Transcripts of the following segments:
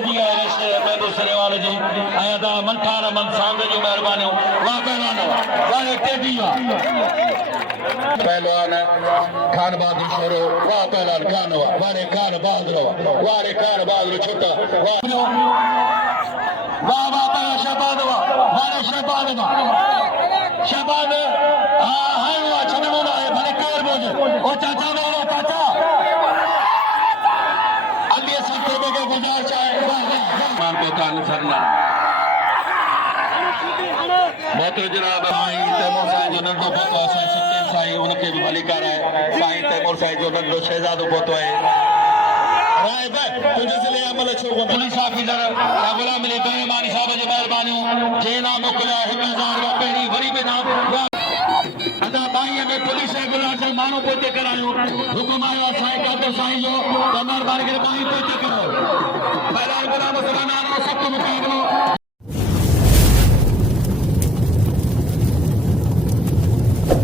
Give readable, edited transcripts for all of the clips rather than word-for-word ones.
Teddy आहे मैं दूसरे वाले जी आया था मनठान मन सांग जी मेहरबानी वाह पहलवान वाह टेडी पहलवान खान बहादुर छोरो वाह पहलवान खान वारे खान बहादुर वारे खान बहादुर छोटा वाह वाह पहला शहबाद वारे शहबाद शहबाद हाय हुआ छनमोना है भले कार बोझ ओ चाचा वाला चाचा अली सत्तर के गुजारिश है मान को तान सरना बहुत जनाब साईं तैमूर साईं जो नंढो पोतो असां सत्यम साईं उनखे बि भलीकार आहे साईं तैमूर साईं जो नंढो शहजादो पोतो आहे राय भाई तुझे से ले अमल छो को पुलिस ऑफिसर या गुलाम अली बेईमानी साहब जी मेहरबानी जे नाम मोकलिया 1000 रुपया पहिरीं वरी बि नाम अदा बाईअ में पुलिस गुलाम से माण्हू पहुचे करायो हुकुम आयो आहे साईं कादर साईं जो त महिरबानी करे बाई पहुचे करो पहला गुलाम सलाना सख्त मुकाबलो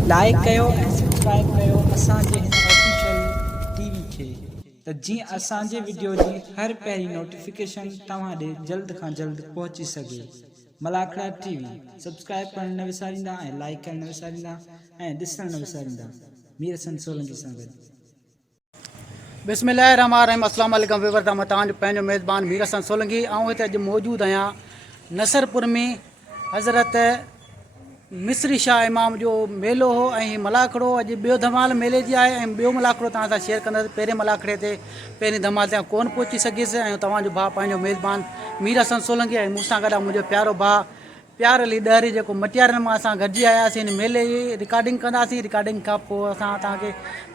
लाइक कयो ऐं सब्सक्राइब कयो असांजे हिन ऑफिशियल टीवी खे त जीअं असांजे वीडियो जी हर पहिरीं नोटिफिकेशन तव्हां ॾे जल्द खां जल्द पहुची सघे। मलाखड़ा टीवी सब्सक्राइब करण न विसारींदा ऐं लाइक करण न विसारींदा ऐं ॾिसण न विसारींदा। मीर हसन सोलंकी सां गॾु। बिस्मिल्लाहिर्रहमानिर्रहीम अस्सलाम वालेकुम विवर मां तव्हांजो पंहिंजो मेज़बान मीर हसन सोलंकी ऐं हिते अॼु मौजूदु आहियां नसरपुर में हज़रत मिस्री शाह इमाम जो मेलो हो ऐं मलाखड़ो अॼु ॿियो धमाल मेले जी आहे ऐं ॿियो मलाखड़ो तव्हां सां शेयर कंदासीं। पहिरें मलाखड़े ते पहिरीं धमाल ते कोन पहुची सघियसि ऐं तव्हांजो भाउ पंहिंजो मेज़बान मीर हसन सोलंकी ऐं मूंसां गॾु मुंहिंजो प्यारो भाउ प्यार अली ॾहरी जेको मटियारनि मां असां गॾिजी आयासीं हिन मेले जी रिकॉर्डिंग कंदासीं। रिकॉर्डिंग खां पोइ असां तव्हांखे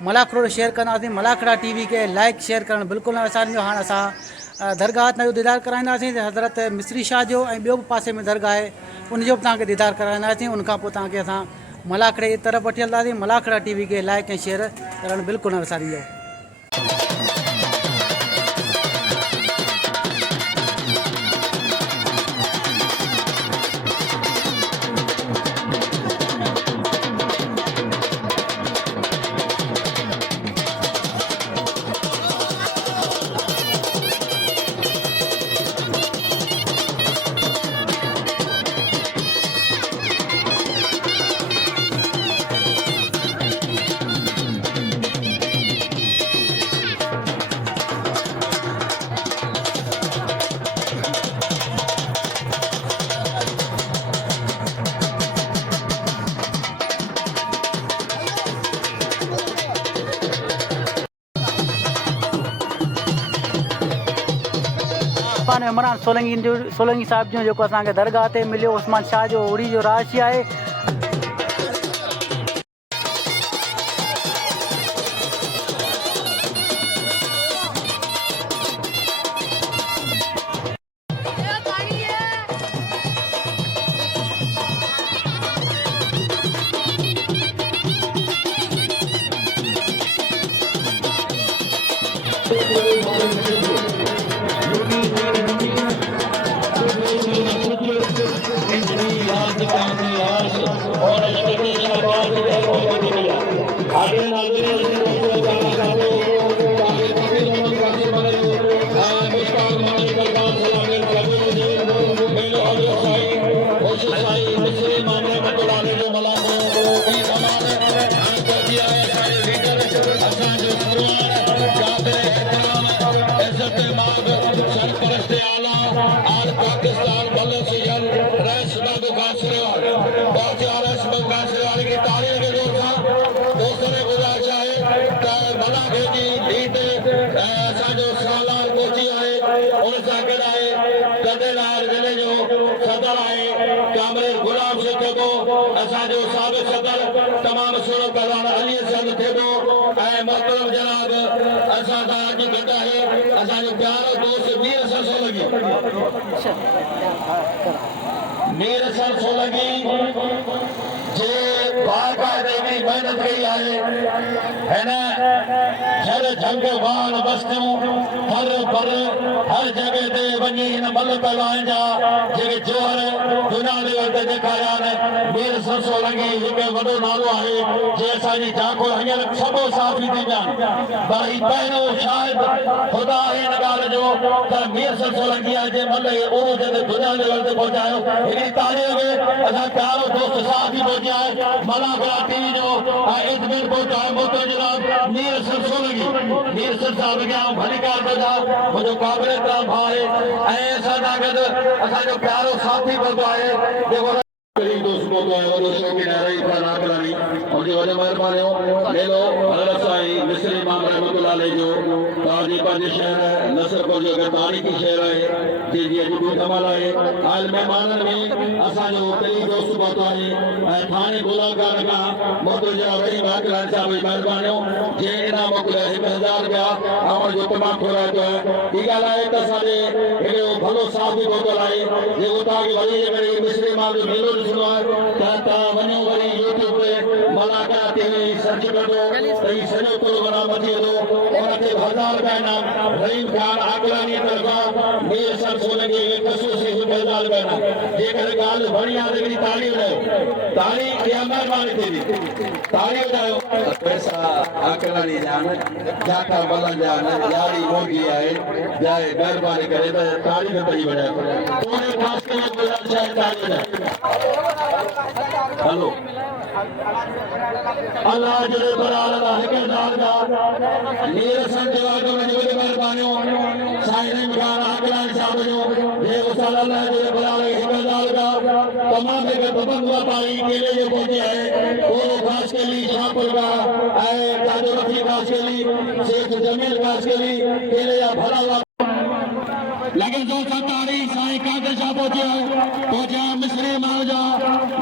मलाखड़ो शेयर कंदासीं। मलाखड़ा टीवी खे लाइक शेयर करणु बिल्कुलु न विसारिजो। हाणे असां दरगाह जो दीदार कराईंदासीं हज़रत मिस्री शाह जो ऐं ॿियो बि पासे में दरगाह आहे उनजो बि तव्हांखे दीदार कराईंदासीं। उनखां पोइ तव्हांखे असां मलाखड़े जी तरफ़ वठी हलंदासीं। मलाखड़ा टीवी खे लाइक ऐं शेयर करणु बिल्कुलु न विसारिजो। उस्मान इमरान सोलंकी साहिब जो जेको असांखे दरगाह ते मिलियो उस्मान शाह जो उड़ी जो राशि आहे। तमाम सुनो पहलवान अली हसन थेबो ऐं मोहतरम जनाब असां सां अॼु गॾु आहे असांजो प्यारो दोस्त मीर हसन सोलंकी। मीर हसन सोलंकी जे बाकायदे की मेहनत कई है ना हर जंग वार बस्तियों हर पर हर जगह ते वनी इन मल पहलवान जा जेके जोर दुनिया दे वक़्त दिखाया ने मीर सरसो लगी एक वडो नालो है जे असांजी जाको हींअर सभो साफ़ी थी ॼाण भाई पहिरियों शायद खुदा इन ॻाल्हि जो त मीर सरसो लगी आहे जे मल उरूज ते दुनिया दे वक़्त पहुचायो हिकिड़ी तारीख़ में असां प्यारो दोस्त साथी पहुचा है मलाकरा टीवी जो इज़मिर पहुचा है मोतो जनाब मीर सरसो लगी मीर सर साहब के आऊं भली कार बजा मुझे काबिल इतराम भाई ऐसा नागद असांजो प्यारो साथी बंदो आहे जेको करीब दोस्त को तो है वो शौकीन है रही पर आकरानी और जो वजह मेहरबानी हो ले लो हज़रत साईं मिस्री इमाम रहमतुल्लाह अलैह जो ताजी पंज शहर है नसर को जो गरदारी की शहर है जी जी अजी भी कमाल है हाल मेहमानन में असा जो करीब दोस्त को तो है थाने गुलाकार का मोतो जरा वही आकरानी साहब मेहरबानी हो जे इना मोकले 1000 रुपया और जो तमाम खोरा तो है ई गाल है त साडे एड़ो भलो साथ भी बोतल है जे उता की वही जे मिस्री इमाम जो मेलो सुनो है वनो वरी यूट्यूब पे मलाका टीवी सर्च करो तई सजो तो बना मची दो और के 1000 रुपया नाम रहीम खान आकलानी तरफा मीर सर सोलंगी एक खसूसी 1000 रुपया नाम जे कर गाल बढ़िया देगी ताली क्या मेहरबानी थी ताली उठायो पैसा आकलानी जान जाका बलन जान यारी मोगी है जाए मेहरबानी करे तो ताली में पई बजा तोने खास के बोला चाहे ताली हेलो अल्लाह जड़े बराल दा हिकदार दा मीर संजवा को मजबूत मेहरबानियों साईं इमरान आकलानी साहब जो ये उसल अल्लाह जड़े बराल हिकदार दा तमाम के बबंगवा पाई केले जो पहुंचे है वो खास के लिए शाहपुर का है ताजो रफी खास के लिए शेख जमील खास के लिए केले या भला लेकिन जो सतारी साईं कादर शाह पहुंचे मिस्री माजा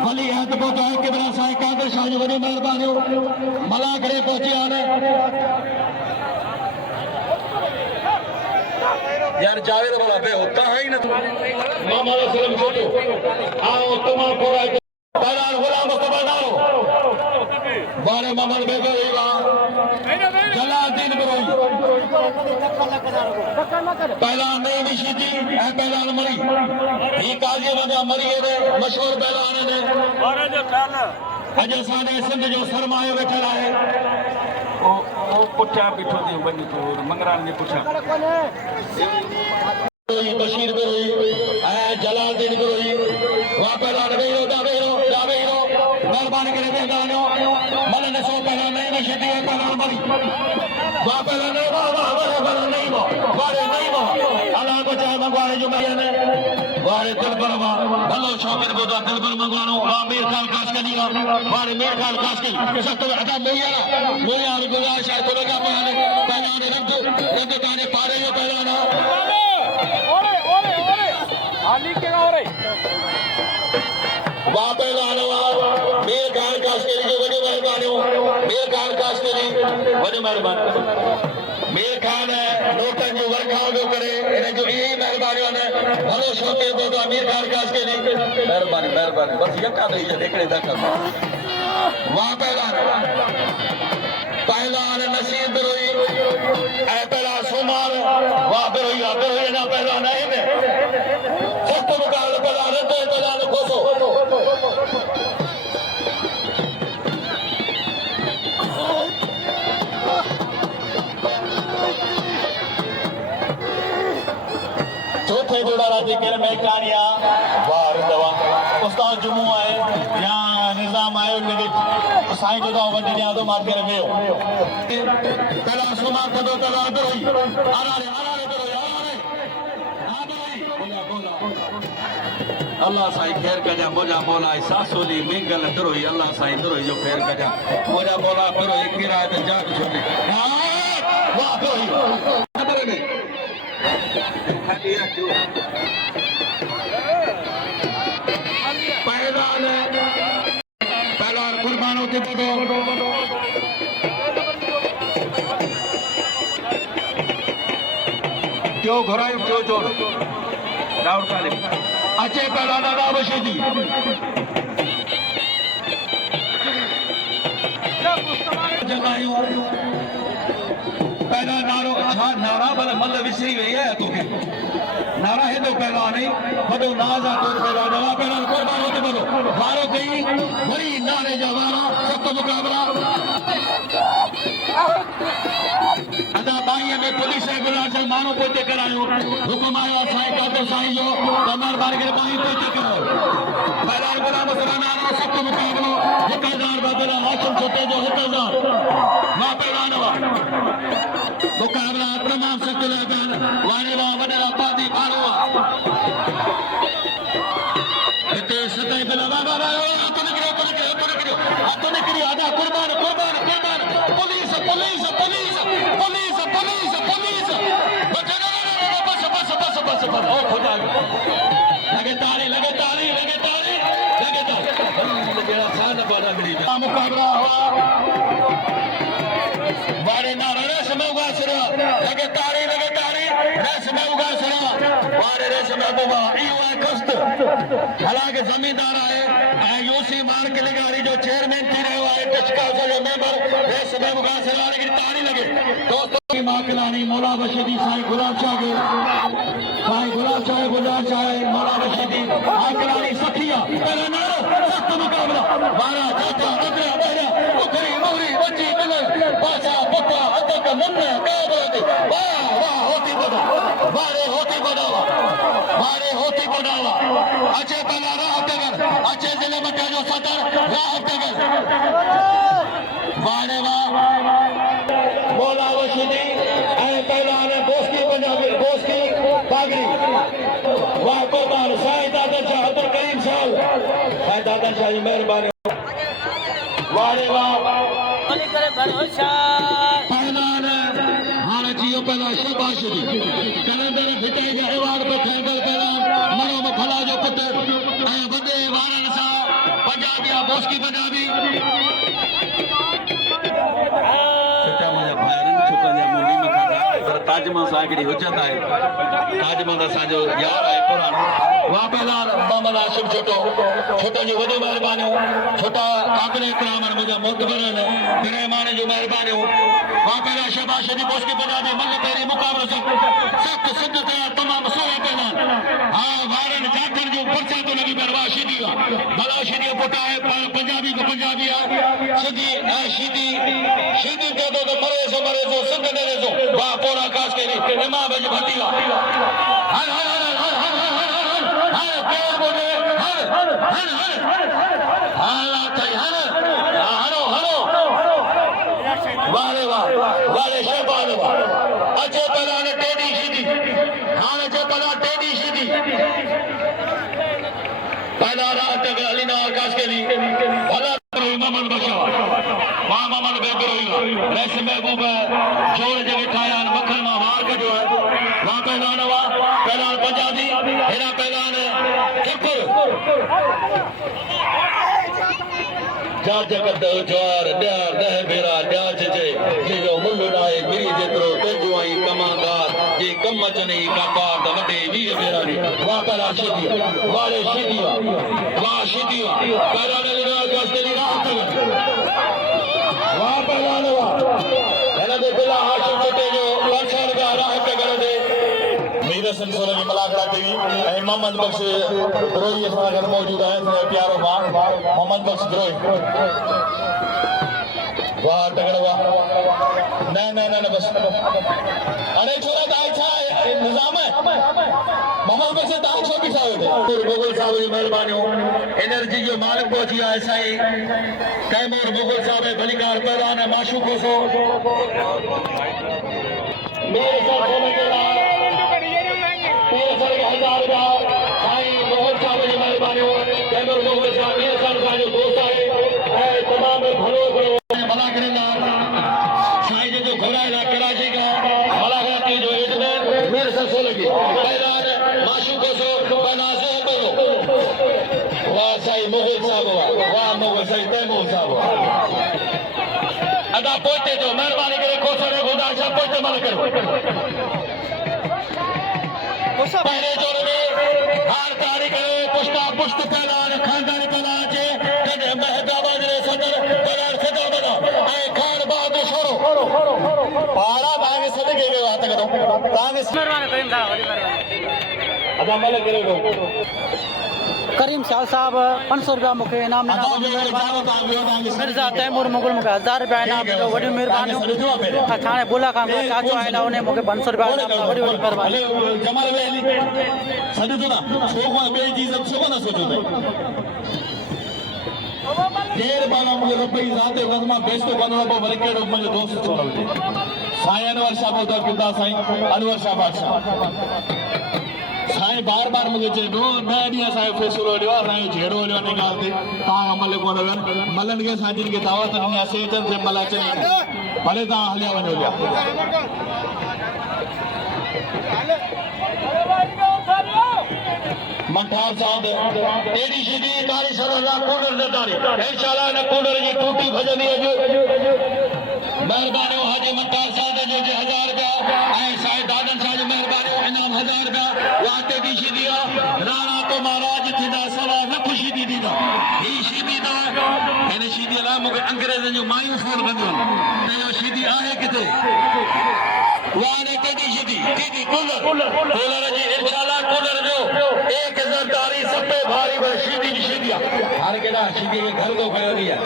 भली हथ पहुंचा है किधर साईं कादर शाह जो बड़ी मेहरबानी हो मला करे पहुंचे आने यार जावेद वाला बे होता है ही ना मामा सलाम छोटो आओ तमाम पूरा पहला गुलाम मुस्तफा नारो बारे मामल बेगो जलालुद्दीन बरोई पहला नहीं निशिती है पहला मरी ये काजी वजह मरी है मशहूर पहलवान ने अजय साने सिंध जो सरमायो बैठल है ओ पुठा बिठो थी बनी तो मंगरान ने पुठा बशीर बरोई है जलालुद्दीन बरोई वहां पहलवान बेरो मेहरबानी करे बेदानो मन ने सो पहला नहीं निशिती है पहला मरी वहां पहला नहीं वाह नहीं अल्लाह को चाहे मंगवाने जो मैंने वारे दिल पर भलो शौकीन बोदा दिल पर मंगवानो मीर खान खास के लिए वारे मीर खान खास के सब तो अदा मोया गुजारिश है तो लगा पहलाने रंग ताने पारे जो पहलाना हाली के ओरे वाह पहलाना मीर खान खास के लिए बड़ी मेहरबानी मीर खान खास के लिए बड़ी मेहरबानी मीर खान नोटन जो वर्कआउट करे इन जो यही मेहरबानी ने भलो शौकीन बोदा मीर खान खास के लिए मेहरबानी बस यका नहीं है देखने तक वहां पहलवान नसीब रोई ऐ पहला सुमार वहां रोई ना पहलवान नहीं में सब मुकाबले पहलवान खोसो चौथे जोड़ा राजी के में कहानियां वार दवा उस्ताद जुमू है या निजाम आयो ने साईं जो वडी ने आदो मार के रखियो कला सुमा कदो कला दरोई आरारे अल्लाह साईं खैर कजा मोजा मौला सासोली मिंगल दरोई अल्लाह साईं दरोई जो खैर कजा मोजा मौला दरोई किरात जाग छुटी वाह दरोई खबर में पहलवान कुर्बान होते तो क्यों घोरायो क्यों चोर राउर काले अच्छे पहलवान दादा बशीदी जगायूं पहला नारो हाँ नारा भले मल विसरी वही है तोखे नारा है तो पहला नहीं बदो नाजा तो पहला नवा पहला कुर्बान होते बदो मारो गई वही नारे जवाना सख्त मुकाबला अदा बाई में पुलिस है गुलाचल मानो पोते करायो हुकुम आयो साईं का तो साईं जो कमर बार के बाई पोते करो पहला गुलाम सलाना सख्त मुकाबला 1000 बदला हाशिम छोटे जो 1000 मां पहला नवा मुकाबला तमाम सख्त लगन वारे वा वडला पादी बालवा इते सताई बला बाबा तो निकलो आधा कुर्बान कुर्बान कुर्बान police police police police police police बस बस बस बस बस ओ खुदा लगे ताली लगे ताली लगे ताली लगे ताली मेरा खान बड़ा मिली मुकाबला हुआ वारे ना रेस में उगा सरा लगे ताली रेस में उगा सरा वारे रेस में बुआ यू है कष्ट हालांकि जमींदार है यूसी मार के लगारी जो चेयरमैन थी रहे है टचका जो मेंबर रेस में उगा सरा लेकिन ताली लगे दोस्तों की मां कलानी मौला बशीदी साईं गुलाब शाह गुलाब शाह मौला बशीदी मां कलानी सखिया पहला नारो सख्त मुकाबला वारा जाता अदरा बहरा उखरी मोहरी बच्ची मिलन बासा पक्का अदक मुन्ना काबोती वाह वाह होती बदा वारे होती बदावा अच्छे पहला राह तगर अच्छे जिले में जो सदर राह तगर वारे वाह मौला वशीदी पहला ने बोस्की पंजाबी बोस्की पागरी वाह कुर्बान साईं दादा शाह अब्दुल करीम साहब साईं दादा शाह जी मेहरबानी वारे वाह पहला ने हाने जियो पहला शाबाश दी कलंदर भिटाई के अवार्ड पे खैगल पहला मरो में भला जो पुट वडे वारन सा पंजाबी बोस्की पंजाबी छोटा मुझे भाइरन छोटा जा मुंडी में खाता पर ताजमहल सागड़ी हुज्जत है ताजमहल सा जो यार है कुरान वहां पहला मोहम्मद आशिम छोटो जो वडे मेहरबानी छोटा काकरे इकराम मुझे मोतबरन तेरे माने जो मेहरबानी वहां पहला शाबाश दी बोस्की पंजाबी मल तेरी मुकाबला सख्त सिद्ध तैयार तमाम सोया पहला हां वारन जाखर जो पर्चा तो लगी बर्बाशी दी भला शीदी पुटा है पंजाबी को पंजाबी आ सीधी शीदी दे दो तो मरे सो सिद्ध दे दो वाह पूरा कास के इमाम बज भतीला हर हर हर हर हर हर प्यार बोले हर अल्लाह ताई हर हरो वारे वाह वारे शहबान वाह अच्छे पहला ने टेडी शीदी हां अच्छे पहला टेडी शीदी पहला रात तक अलीना आकाश के लिए भला मोहम्मद बशा मां मोहम्मद बेबरोई रेस महबूब जोर जगह खाया मक्खन मां मार के जो है वहां पहला नवा पहला पंजाबी हेरा पहला ने ठकुर जा जगत ज्वार ड्यार दह बेरा ड्यार जे जो मुल्ल डाए मिरी जेतरो तेजो आई कमांदार जे कम चने काकार द वडे 20 बेरा नी वाह पहला शीदी वाले शीदी वाह शीदी पहला ने गस्ते दी रात वाह पहला ने वाह पहला दे बिला हाशिम छोटे जो पंचर का राह पे करे दे मीरा संसोला की मलाकड़ा टीवी मोहम्मद बख्श द्रोही असां मौजूद है प्यारो भाउ मोहम्मद बख्श द्रोही वाह तगड़ा वाह न बस अरे छोरा दाई छा निजाम है मोहम्मद बख्श दाई छो भी साहब मुगल साहब की मेहरबानी एनर्जी जो मालिक पहुंची है साईं कैमूर मुगल साहब भलीकार पहलवान माशूक सो मेरे साथ होने के बाद 1000 साईं मोहन साहब की मेहरबानी कैमूर मुगल साहब मेरे साथ जो दोस्त है तमाम भलो भला करेला साईं जो घोड़ा कराची का भला करती जो एजमेंट मेरे साथ सो लगी पहलवान माशूक सो बनासे करो वाह साईं मुगल साहब वाह मुगल साईं तैमूर साहब अदा पोते जो मेहरबानी करे कोसरे खुदा शाह पोते मल करो पहले जोर में हार तारीख पुष्टा पुष्ट पहला खानदानी पहला चे महदाबाद रे सदर बरार सदा बना पाड़ा ताके सद के बात करो ताके अदा मल करे दो करीम शाह साहब 500 रुपया मूंखे इनाम ॾिना मिर्ज़ा तैमूर मुगल मूंखे 1000 रुपया इनाम ॾिनो वॾी महिरबानी थाणे बुला खां चाचो आहिनि उन्हें मूंखे 500 रुपया इनाम ॾिनो वॾी महिरबानी जमाल में सद तो ना छो बे चीज छो ना सोचो देर बाना मुझे रुपए जाते वजमा बेस्तो बनो बो वरके रुप मुझे दोस्त छोड़ो साईं अनवर शाह बोता किदा साईं अनवर शाह बादशाह साईं बार बार मुझे चे दो मैं दिया साईं फैसलो दियो साईं झेड़ो दियो निकालते ता अमल को न मलन के साजिन के दावत ने सेजन से मला चले भले ता हलिया वनो लिया मंठार साहब एडी सीधी कारी सरला कोडर ददारी इंशाल्लाह न कोडर जी टूटी भजनी अज मेहरबानी हाजी मंठार साहब जो 1000 रुपया ऐ साईं दादन साहब जो मेहरबानी इनाम 1000 रुपया वाते दी सीधी राणा तो महाराज थिदा सवा न खुशी दी दीदा ही सीधी दा इन सीधी ला मुके अंग्रेजन जो मायूं फोन कंदो ते यो सीधी आहे किथे वाने तेदी सीधी दीदी कूलर जी इंशाल्लाह कूलर जो 1000 तारी सब पे भारी व सीधी सीधी हर केड़ा सीधी के घर को खयो दिया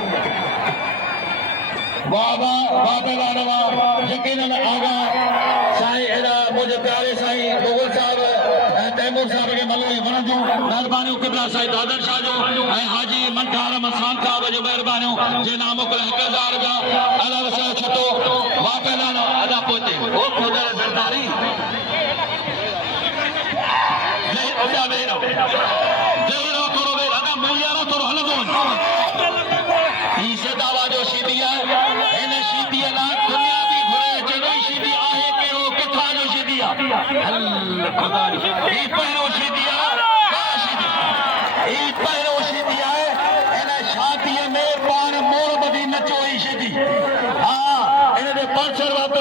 बाबा बाबा रवा यकीनन आगा साईं एड़ा मुझे प्यारे साईं मुगल साहब तैमूर साहब के मलवे वणजो मेहरबानी किबला साईं दादर शाह जो हाजी मंठार मसान साहब जो मेहरबानी जे नाम को 1000 रुपया अला वसा छतो वापेला अदा पोते ओ खुदा सरदारी ले ओया वेरो देरो करो वे अदा मोयारो तो हलदो ई से दावा जो सीधी है इन सीधी ला दुनिया भी घुरे चलो सीधी आहे केरो कथा जो सीधी अल्लाह खुदा ई पहिरो सीधी ई पहिरो सीधी है इन शादी में पान मोर बदी नचो ई सीधी हां इन दे पल्सर वापे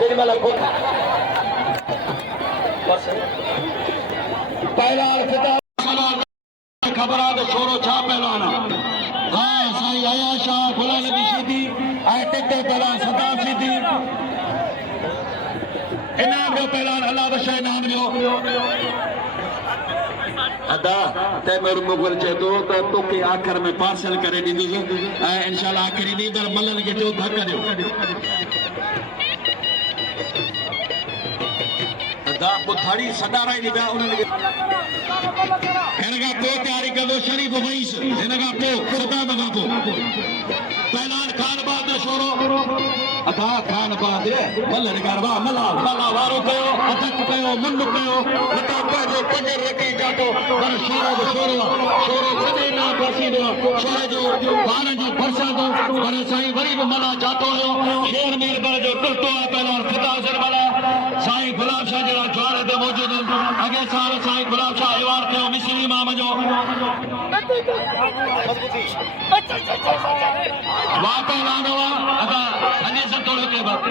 तेरी वाला पहला फिदा खबर आ तो छोरो छा पहलवान हां साईं आया शाह भुला लगी सीधी आई टेटे पहलवान सदा सीधी इनाम जो पहलवान अल्लाह बशा इनाम जो अदा तैमूर मुगल चे तो तोके आखिर में पार्सल करे दीदुस इंशाल्लाह आखिरी नींदर मलन के जो धक दियो अदा बुथाड़ी सदारा ही दिया उन्होंने इनका को तैयारी कर दो शरीफ वहीस इनका को सदा दगा को पहलान खान बाद छोरो अदा खान बाद मल्ल गरबा मला मला वारो कयो अटक कयो मुंड कयो लता जो पंजर रखी जातो पर छोरो कदे ना फसी दो छोरे जो बाण जो फरसा दो पर साईं वरी भी मला जातो हो शेर मीर पर जो टुटो है पहलान खुदा सर वाला साईं गुलाब शाह जरा ज्वार ते मौजूद अगे साल साईं गुलाब शाह इवार कयो मिस्री इमाम जो वापे लानवा अदा अन्य से तोड़ के बात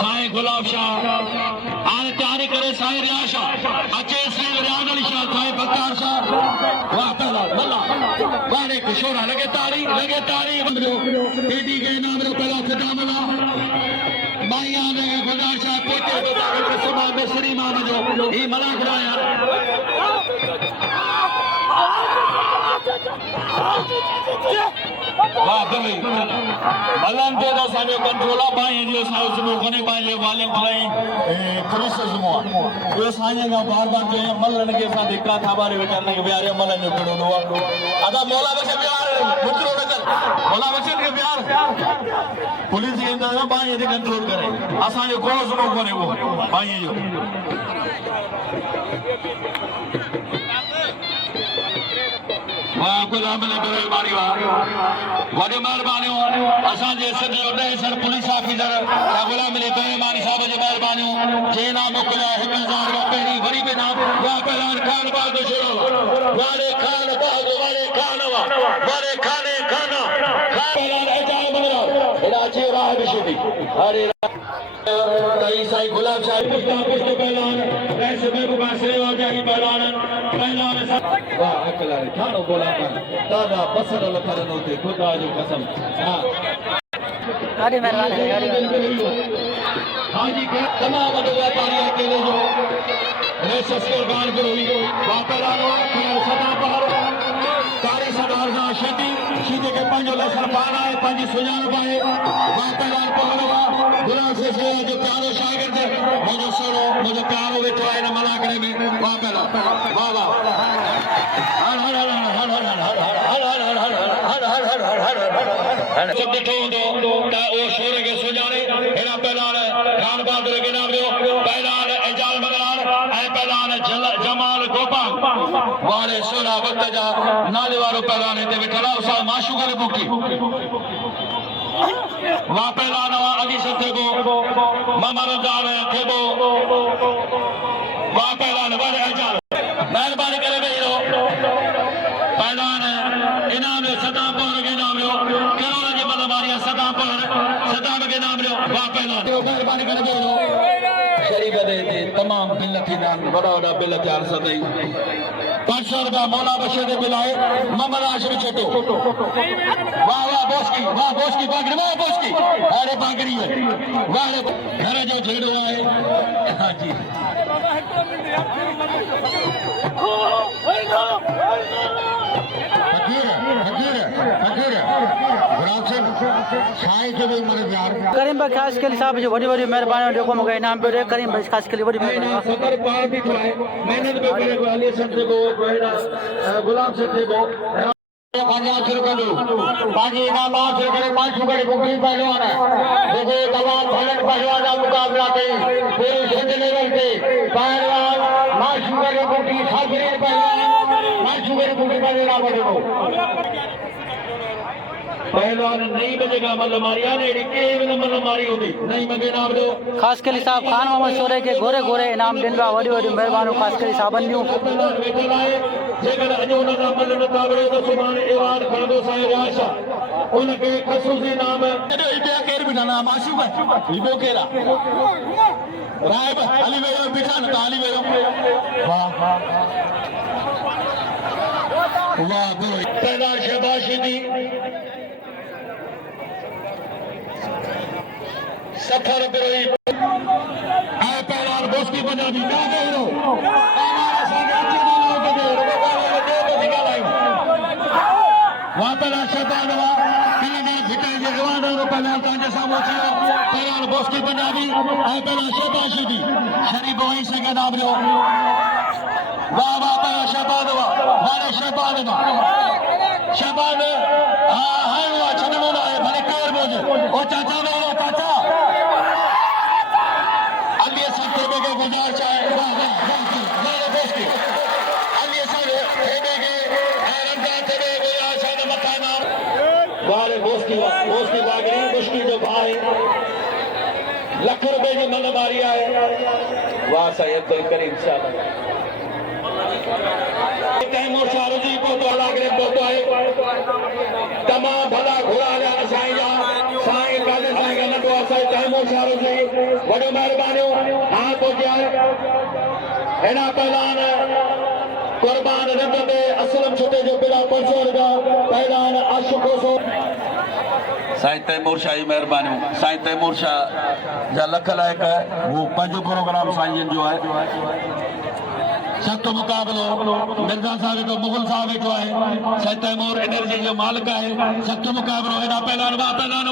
साईं गुलाब शाह आने तैयारी करे साईं रियाज शाह अचे साईं रियाज अली शाह साईं बक्कार शाह वापे ला मल्ला वारे किशोरा लगे तारी दीदी के नाम रो पहला फिदा मला माया ने गुलाब शाह पोते तो सुबह में श्री मां जो ई मला कराया वाह भाई मलन पे तो साने कंट्रोल बाई जो साउस में कोने बाई वाले भाई पुलिस जुमो ये साने का बार-बार जो मलन के साथ इकरा था बारे करने के प्यारे मलन जो खड़ो नो अदा मौला बख्श प्यार मुचरो नजर मौला बख्श के प्यार पुलिस के अंदर बाई ये कंट्रोल करे असा जो को जुमो कोने वो बाई जो वाह गुलाम ने मेहरबानी वॾी महिरबानी असां जे सॼो ॾह सर पुलिस ऑफिसर गुलाम ने मेहरबानी साहब जी महिरबानी जे नाम मोकिलिया 1000 रुपया पहिरीं वरी बि नाम वाह पहलवान खान बाग शुरू वारे खान बाग वारे खान वारे खाने खाना पहलवान अजाए बंदरा एड़ा चे राह बिशदी अरे कई साईं गुलाब शाह पुष्ट पहलवान ऐसे महबूबा सेवा जाही पहलवान वाह अकला ठाणो बोला दादा बसर लखरनो ते खुदा जो कसम हां ॾाढी महिरबानी हाजी के तमाम वॾो व्यापारी अकेले जो रेसस कुर्बान करो वापरानो सदा पर कारी सरदार सां शीदे के पंहिंजो लसन पान आहे पंहिंजी सुञाणप आहे वापरान पहलवा गुलाम से जो प्यारो शागिर्द मुंहिंजो सोनो मुंहिंजो प्यारो वेठो आहे हिन मलाकड़े में वापरा वाह वाह हर हर हर हर हर हर हर हर हर सब ॾिठो हूंदो त उहो शोर खे सुञाणे हिन पहलवान राण बहादुर खे नाम ॾियो पहलवान एजाज मगरान ऐं पहलवान जमाल गोपाल वारे सोरहं वक़्त जा नाले वारो पहलवान हिते वेठल आहे उस्ताद माशूक़ बुकी वाह पहलवान अॻी सथेबो मोहम्मद रमज़ान थेबो वाह पहलवान वारे एजाज महिरबानी करे वेही रहो पहलवान इनाम ॾियो सदाम पहर खे इनाम ॾियो करोड़ जे मल मारिया सदाम पहर सदाम खे इनाम ॾियो वाह पहलवान महिरबानी करे वेही रहो शरीफ दे तमाम बिल थींदा आहिनि वॾा वॾा बिल तयार सदाई 500 रुपया मौला बशीर दे बिल आहे मोहम्मद आशिम छोटो वाह वाह बोस्की बागरी वाह बोस्की अरे बागरी है वाह घर जो झेड़ो आहे हां जी करीम भाई ख़ासि करे साहब जो वॾी वॾी महिरबानी जेको मूंखे इनाम पियो ॾिए करीम भाई ख़ासि करे वॾी महिरबानी सदर पार भी है मेहनत पे करे अली सर से को गुलाम से को पांच शुरू कर दो बाकी इनाम शुरू करे 5 रुपए बुकिंग पहलवान है देखो तमाम भलन पहलवान का मुकाबला कई पूरे सिंध लेवल पे पहलवान 5 रुपए बुकिंग साबरी पहलवान 5 रुपए बुकिंग पहलवान बढ़ो पहलवान नहीं बजेगा मतलब मारिया ने के मतलब मारी होती नहीं मगे नाम दो ख़ासि करे साहब खान मोहम्मद सोरे के घोरे घोरे इनाम ॾिनवा वॾी वॾी महिरबानी ख़ासि करे साहबनि जूं वेठल आहे जेकर अॼु हुन खां मल नथा वड़े त सुभाणे एवार्ड खणंदो साईं रियाशा उनखे ख़सूसी इनाम ॿिया केर बि नाम मासूम आहे ॿियो केर आहे राइब हली वियो बीठा न हली वियो वाह वाह पहला शहबाज शीदी 70 रुपए आए पहलवान बोस्की पंजाबी क्या कह रहे हो हमारे साथ अच्छे दिनों के दे वहां पर शहबाज हुआ कने भिटे जे जवान रुपए में तव्हांजे साम्हूं थी वियो पहलवान बोस्की पंजाबी ऐं पहलवान शहबाज शीदी शरीफ वही से के नाम ॾियो वाह वाह पहलवान शहबाज हुआ वारे शहबाज शहबाज हाँ हाणे हुआ छॾणो न आहे भले केर बि हुजे ओ चाचा वारो चाचा गुजारिश आहे वाह वाह वारे बोस्की अली सर थेबे के रमजान थेबे गोया शायद मथा नाम वारे बोस्की बागरी मुश्किल जो भाई लाख रुपए जी मन मारी आहे वाह साईं अब्दुल करीम साहब तैमूर शाह रुजी पहुतो लागरे पहुतो आहे तमाम भला घोड़ा जा साईं जा साईं काले साईं का नंढो आहे तैमूर शाह रुजी वॾो महिरबानियूं हां पहुचा हेना पहलवान कुर्बान रंगते असलम छुटे जो बिला 500 रुपया पहलवान आशिक़ो सो साईं तैमूर शाह जी महिरबानियूं साईं तैमूर शाह जा लख लाइक वो पंहिंजो प्रोग्राम साईं जो आहे सख्त मुकाबलो मिर्ज़ा साहब तो मुगल साहब वेठो आहे साईं तैमूर एनर्जी जो मालिक आहे सख्त मुकाबलो हेॾा पहलवान वाह पहलवान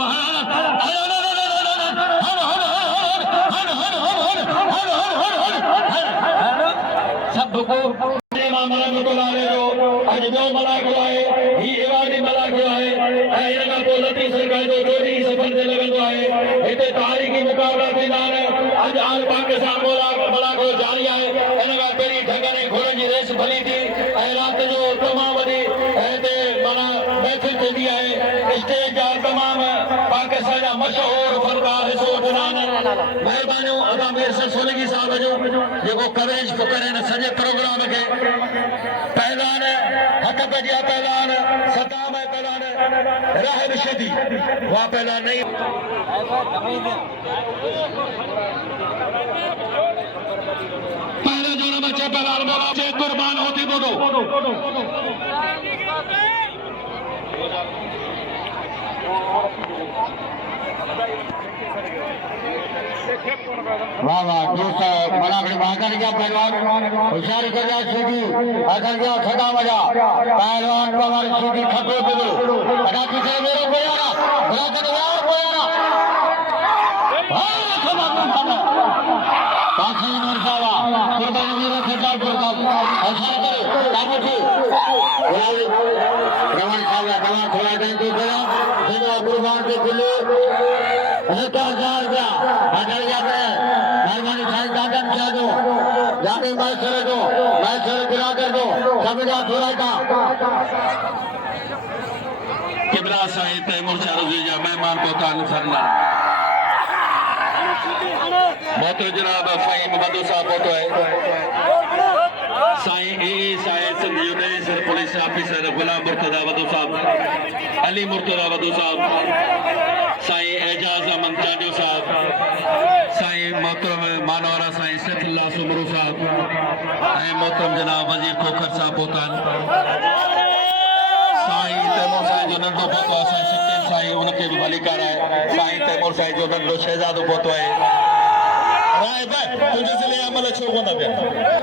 सब को मलाक बुलावे जो अज ॿियो मलाक आहे ही एवार्डी मलाक आहे ऐं हिन खां पोइ लती सरकार जो रोटी सफ़र ते लॻंदो आहे हिते तारीख़ी मुक़ाबला थींदा आहिनि अॼु आल पाकिस्तान मलाक जारी आहे हिन खां पहिरीं ढंगनि घोड़नि जी रेस भली थी ऐं राति जो तमामु वॾी हिते माना महफ़िल थींदी आहे स्टेज जा तमामु पाकिस्तान जा मशहूर फनकार हिसो वठंदा आहिनि महिरबानियूं अदा मेरसर सोलंकी साहब जो जेको कवरेज पियो करे हिन सॼे प्रोग्राम खे पहलवान हक बजिया पहलवान सदाम है पहलवान राहिब शदी वहाँ पहलवान नहीं पहले जो नंबर 6 पहलवान बोला कुर्बान होती बोलो वाह वाह दोस्त बड़ा बड़ी आकर गया पहलवान होशियारी कर गया सीधी आकर गया छठा मजा पहलवान पवार सीधी खटो दिलो अड़ा पीछे मेरे को यारा बड़ा कर यार को यारा हां खबा खबा पाखी नरसावा कुर्बानी मेरे खटा करता होशियार करे काबू थी रमन साहब दवा थोड़ा दिन तो गया जेनो कुर्बान के दिले हटा जा हटा जाते मेहरबानी साईं दादन क्या दो जाने मैं सर गिरा कर दो सबका थोड़ा का किबला साईं तैमूर चारुजा मेहमान को तान सरना बहुत जनाब फाइम बदू साहब होतो है साईं साईं संजीव पुलिस ऑफिसर गुलाम मुर्तजा बदू साहब अली मुर्तजा बदू साहब साईं एजाज अमन चांडियो साहब साईं मोहतरम मानवारा साईं सैफुल्लाह सुमरू साहब मोहतरम जनाब वजीर खोखर साहब होतन साईं तैमूर साईं जो नंढो पोतो साईं सत्यन साईं उनके भी भलीकार है साईं तैमूर साईं जो नंढो शहजादो पोतो है राय भाई तुझे से ले अमल छो कोना पे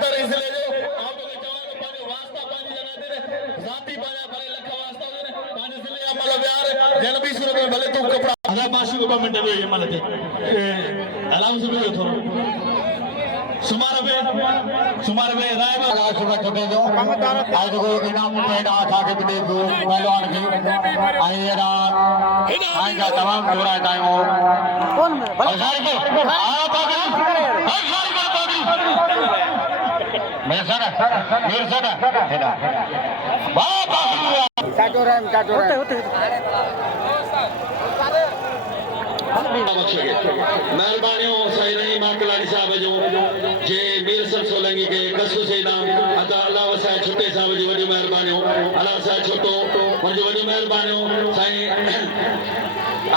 तर इसलिए जो आप लोग जवान पानी वास्ता पानी जना दे जाति पानी भले लख वास्ता ने पानी से ले अमल प्यार जन भी शुरू में भले तू कपड़ा आधा बाशी को मिनट में ये मलते आराम से भी थोड़ा सुमार में राय बा सुबह छोटे जो आज को इनाम पेड़ आथा के दे दो पहलवान के आएरा आएगा तमाम पूरा टाइम हो कौन हजार के आ पागल मेरे सर हेडा वाह काटो होते मेहरबानी साईं नहीं माकलाड़ी साहब जो जे मीर सर सोलंगी के कसू से नाम अता अल्लाह वसाए छोटे साहब जी वडी मेहरबानी अल्लाह साहब छोटो मुझे वडी मेहरबानी साईं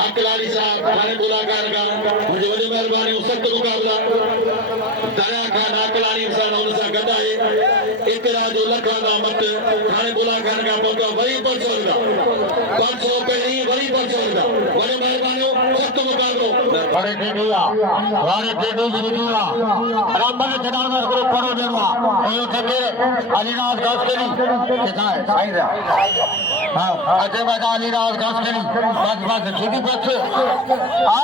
आकलाड़ी साहब थाने बुलाकार का मुझे वडी मेहरबानी सख्त मुकाबला दरिया खान आकलाड़ी साहब उनसा गदा है इकरा जो लखा दा मत थाने बुलाकार का पहुंचा वही पर चोरगा 500 पहली वही पर चोरगा वडी मेहरबानी सख्त मुकाबलो बड़े टेडिया टेडिया रामबन जनाल में को परो देवा ओयो थके अलीनाथ गासकेली केता है साईं हां अजय बाबा अलीनाथ गासकेली बस सीधी बस आ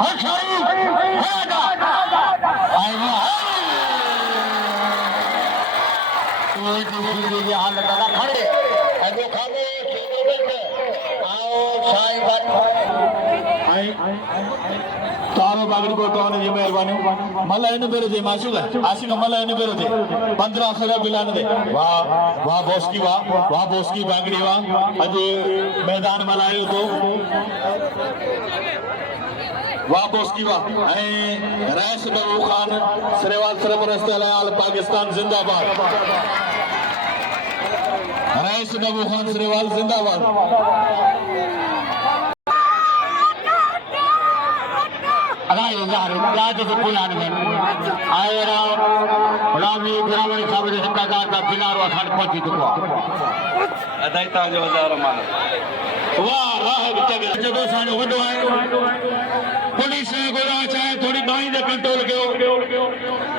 हशाई हेडा आई वो ये हाल लगा खड़े अगो खावे आओ साईं बात आई तारो बागड़ी को तो ये मेहरबानी मला इन बेरो दे मासूगा आशिक मला इन बेरो दे 1500 बिलान दे वाह बोस की बागड़ी वाह आज मैदान मलायो तो वाह बोस की वाह रईस बबू खान सरेवाल सरपरस्त आल पाकिस्तान जिंदाबाद रईस बबू खान सरेवाल जिंदाबाद अगाई यार राज से पुलान में आएरा रामी ग्रामीण साहब ने सत्ताकार का बिनार व खंड पहुंची तो अदायता जो हजार मान वाह बेटे जब सानो वडो है पुलिस ने गोरा चाहे थोड़ी बाई दे कंट्रोल कयो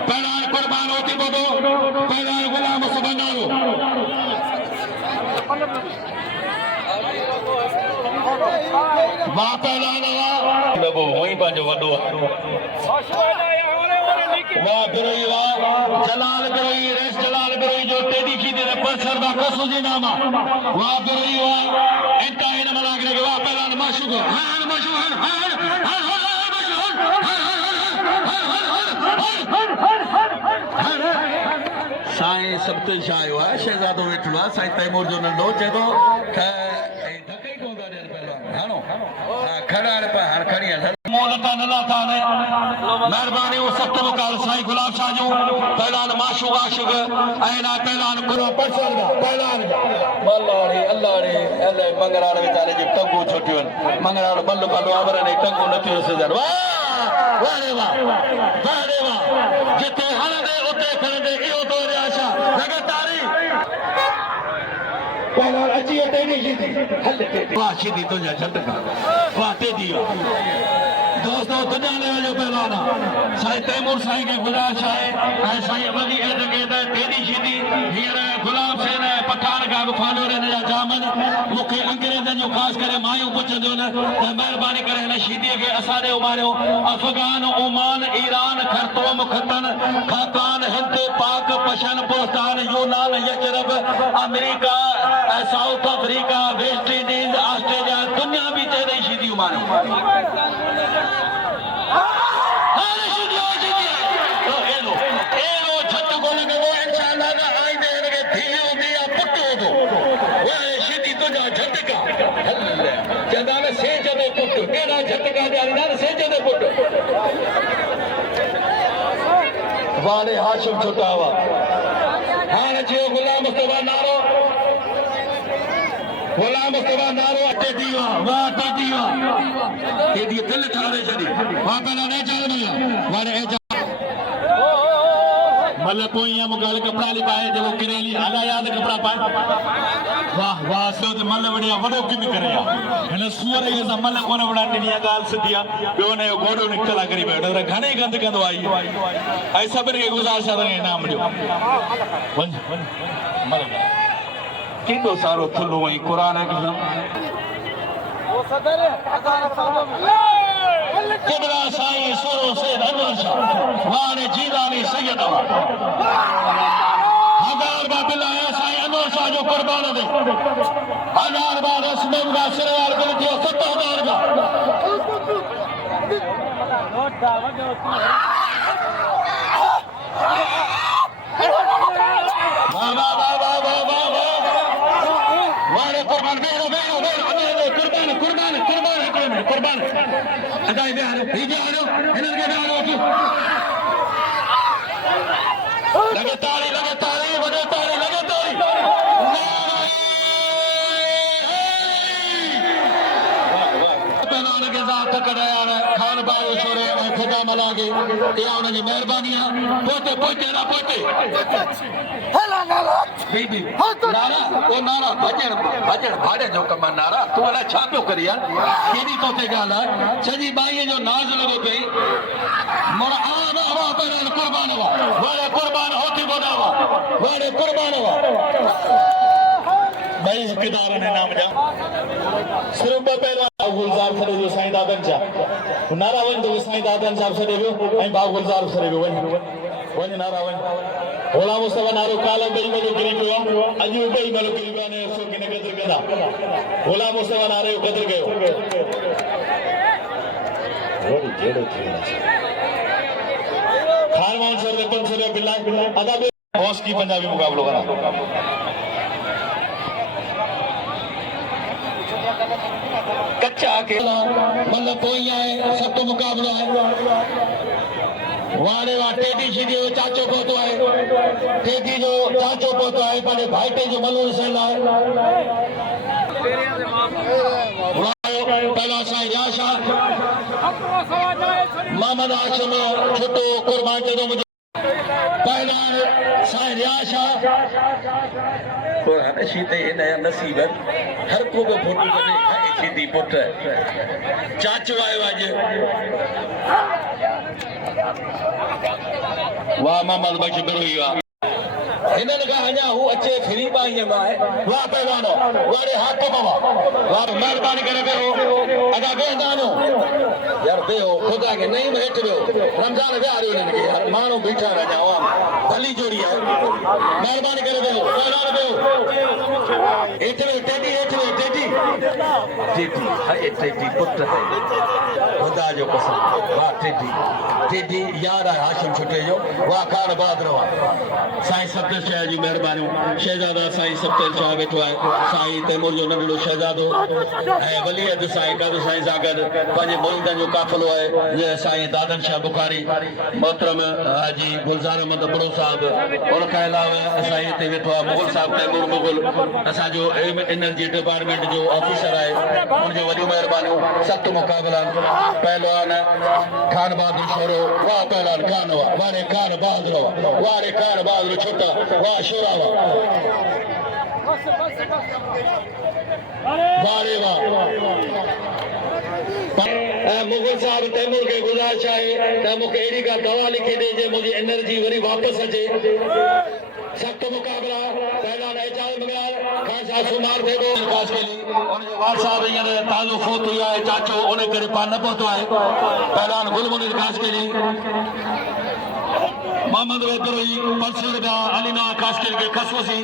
पहला कुर्बान होती बोदो पहला गुलाम सुबनारो वाह पहला वो वहीं पर जो वडो वाह बिरोई वाह जलाल बिरोई रेस जलाल बिरोई जो टेडी की दे पर सरदा कसो जी नामा वाह बिरोई वाह एंटा इन मलाक लगे वाह पहला माशूक हां माशूक साईं सब तो आयो है शहजादो वेठलो है साईं तैमूर जो नंढो चेतो धके कोंदा दे पहलवान हानो खड़ा पे हर खड़ी है मोलता नला था ने मेहरबानी वो सख्त मुकाल साईं गुलाब शाह जो पहलवान माशूक आशिक ऐना पहलवान कुरो परसलगा पहलवान अल्लाह रे मंगराड़ बेचारे जी टंगू छोटियन मंगराड़ बल्लो आवर ने टंगू नथियो सजर वाह रे वाह जिथे हलदे उते खड़दे इहो तो आशा लगातारी पहलवान अची टेडी शीदी हल टेडी वाह शीदी तुझा झटका वाह टेडी दोस्तों तुझाने वाले पहलवाना साईं तैमूर साईं के गुजारिश है साईं वली ए जगह ते टेडी शीदी हीर गुलाम सेन पठान का फालो रहने जा जामन मुखे अंग्रेजन जो खास करे मायूं पुछंदो न त मेहरबानी करे हिन शीदी के असाने उमारियो Afghan Oman Iran Khartoum Khotan खाकान हिंद पाक पशन पोस्तान यूनान यशरफ America South Africa West Indies Australia दुनिया भी तेरे शीदी उमारियो वाले हाशिम छुटावा हाँ जी गुलाम मुस्तफा नारो टेडीवा वाह टेडीवा टेडी दिल ठाणे छड़ी वाह पहला नहीं चल मिला वाले मतलब कोई ये मुगाल कपड़ा ली पाए जो किरेली आला याद कपड़ा पाए वाह वाह सो तो मतलब बढ़िया वडो की भी करे यार सुअर के मतलब कोने बड़ा दुनिया गाल सिटिया बयो ने गोडो निकला करी बैठो रे घणे गंद कंदो आई ऐसा बिन के गुजारिश रहे नाम जो वन मतलब कितो सारो थुलो वही कुरान है कसम वो सदर किबला साईं सुरो से अनवर शाह वाने जीदानी सैयद हजार बार बिलाया साईं अनवर शाह जो कुर्बान दे हजार बार रस्मम का सिरवार बिल थियो 70,000 का वाह वाह वाह वाह वाह वाह वाने कुर्बान बेरो बेरो बेरो कुर्बान कुर्बान कुर्बान कुर्बान अदाई बिहार ही बिहार हिनन के बिहार लगे ताली वडे ताली लगे ताली पहलवान के जात कड़ाया खान बायो छोरे और खुदा मला के या उनकी मेहरबानियां पोते पोते ना पोते हेला नारा बीबी नारा ओ नारा भजन भाड़े जो कम नारा तू अला छा पियो करी यार केडी तोते गाल है सजी बाई जो नाज लगो पई मोर आवा आवा पर कुर्बान वा वाले कुर्बान होती बोदावा वाले कुर्बान वा भाई हकदार ने नाम जा सिर्फ पहला गुलजार सरे जो साईं दादन जा नारा वन तो साईं दादन साहब सरे जो ऐं बाग गुलजार सरे जो वन नारा वन ओला मुस्तफा नारो कालम बेई मलो गिरी पियो अजू बेई मलो गिरी पियो ने सो किने कदर कदा ओला मुस्तफा नारे कदर गयो वडी जेड़ो थी खान मान सर ने 500 बिल्ला अदा बॉस की पंजाबी मुकाबलो करा कच्चा अकेला मतलब कोई है सब तो मुकाबला है वाणे वा टेडी शीदी चाचो पोतो है टेडी जो चाचो पोतो है पर भाईटे जो मलूर सेला पहला साईं याशा मोहम्मद आशम छोटो कुर्बान के दो मुझे पहला साईं याशा कुरान शीते नया नसीब हर को भी फोटो करे शीदी पुट चाचो आयो आज वाह मोहम्मद बख्श बिरुईवा हिनन का ह냐 हु अचे फ्री पाई माए वाह पहलवानो वारे हाथ बाबा वाह मेहरबानी करे बेहो अगा बेदानो यार बेहो खुदा के नहीं बैठ रहो रमजान बे आ रही है यार मानो बैठा रह जाओ भली जोड़ी है मेहरबानी करे बेहो पहलवान बेहो एतरे टेडी है टेडी पुत्र है खुदा जो कसम वाह टेडी यार है हाशिम छुटे जो वाह कार बहादुर साईं सप्तल शाह जी मेहरबानी शहजादा साईं सप्तल शाह बैठो है साईं तैमूर जो नंढड़ो शहजादो ऐं वली अद साईं कादो साईं सां गॾु पंहिंजे मुरीदनि जो काफ़िलो आहे साईं दादन शाह बुखारी मोहतरम हाजी गुलज़ार अहमद बड़ो साहब उन खां अलावा साईं हिते वेठो आहे मुगल साहब तैमूर मुगल असांजो एनर्जी डिपार्टमेंट जो ऑफिसर आहे उनजो वॾियूं महिरबानियूं सख़्तु मुक़ाबिला पहलवान खान बहादुर छोरो वाह पहलवान खान वारे खान बहादुर छुटा वाह शोरावा वारे वाह मुगल साहब तैमूर के गुजारिश है त मूंखे अहिड़ी का दवा लिखी ॾे जे मुंहिंजी एनर्जी वरी वापसि अचे सख़्त मुक़ाबला पहलवान एजाज मगरार खान साहब सुमार देगो विकास के लिए उनजो वार साहब हींअर ताज़ो फोत थी आहे चाचो उन करे पान न पहुतो आहे पहलवान गुलमुन विकास के लिए मोहम्मद वेदरोई परसों का अलीना कास्किल के खसवसी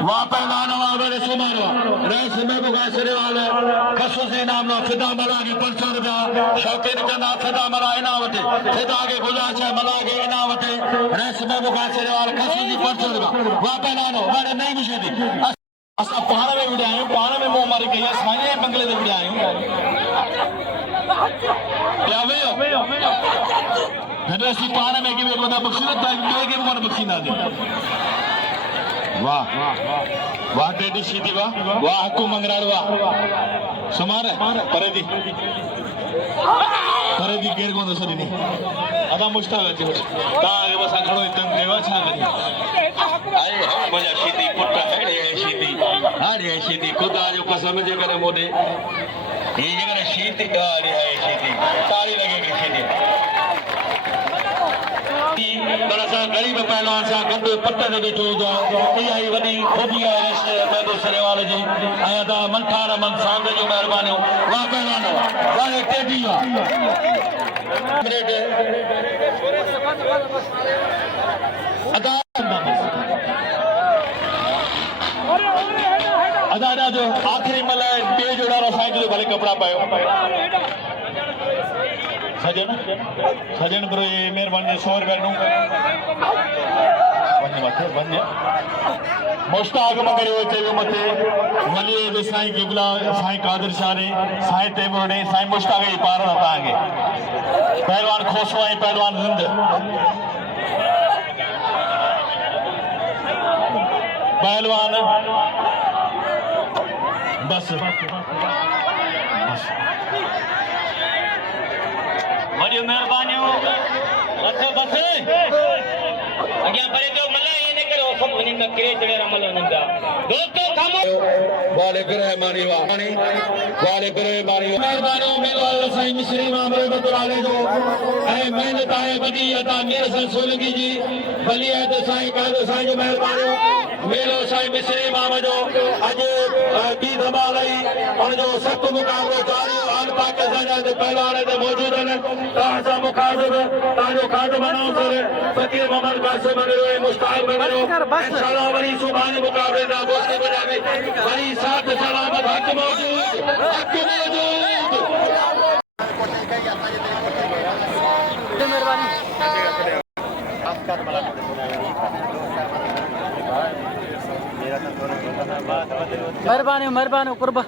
वहाँ पहलवान वहाँ बड़े सुमारो रैस में बुगा सिरे वाले खसवसी नाम लो फिदा मला के परसों का शौकीन करना फिदा मला इना वटे फिदा के गुजारिश है मला के इना वटे रैस में बुगा सिरे वाले खसवसी परसों का वहाँ पहलवान बड़े नहीं मुझे दी असा पहाड़ में उड़े आए पहाड़ में मुंह मार गई साइए बंगले में उड़े आए क्या वे असी पाण में कि बंदा बख्शी न ॿिए खे कोन बख्शींदा वाह वाह टेडी सीधी वाह वाह हकू मंगराड़ वाह सुमार परे दी केर कोन सदी नहीं अदा मुश्ताक अचे ता आगे बस खड़ो तंग देवा छा करी आए मजा सीधी पुट है सीधी खुदा जो कसम जे करे मोदे ये जगह सीधी गाड़ी है सीधी ताली लगेगी सीधी गरीब पहलवान सां गॾु पट ते वेठो हूंदो आहे इहा ई वॾी ख़ूबी आहे रिश्ते महदूद सरेवाल जी ऐं अदा मनठार मन सांग जूं महिरबानियूं वाह पहलवान वाह टेडी वाह अदा जो आख़िरी महिल टे जोड़ा साईं भले कपिड़ा पायो सजन ब्रो ये मेहरबानी 100 रुपया ॾूं वञ मुश्ताक मगरियो चयो मथे वली दे साईं क़िबला साईं कादिर शारे साईं तैमूर साईं मुश्ताक जी पार तांगे पहलवान खोसो ऐं पहलवान रिंद पहलवान बस वॾियूं महिरबानियूं बस अॻियां परे तो मला ये ने करो सब उन्हीं का किरे चढ़े रमल उन्हीं का दोस्तों खामो वाले ग्रह मारी वाणी वाले ग्रह मारी मेहरबानी मेलवाल साईं मिश्री इमाम रहमत वाले जो ऐ मेहनत आहे वॾी अदा मेर साईं सोलंगी जी भली है तो साईं कादो साईं जो मेहरबानी मेलो साईं मिश्री इमाम जो अज दी धमाल आई उन जो सख्त मुकाबलो जारी आन पाकिस्तान जे पहलवान ते मौजूद हैं ताजा मुखातिब ताजो खातम अनाउंसर फकीर मोहम्मद कासिम मगरो मुश्ताक मगरो इंशाअल्लाह वरी सुभाणे मुकाबले दा बोस्ते बजावे वरी साथ सलामत हक मौजूद मेहरबानी कुर्बा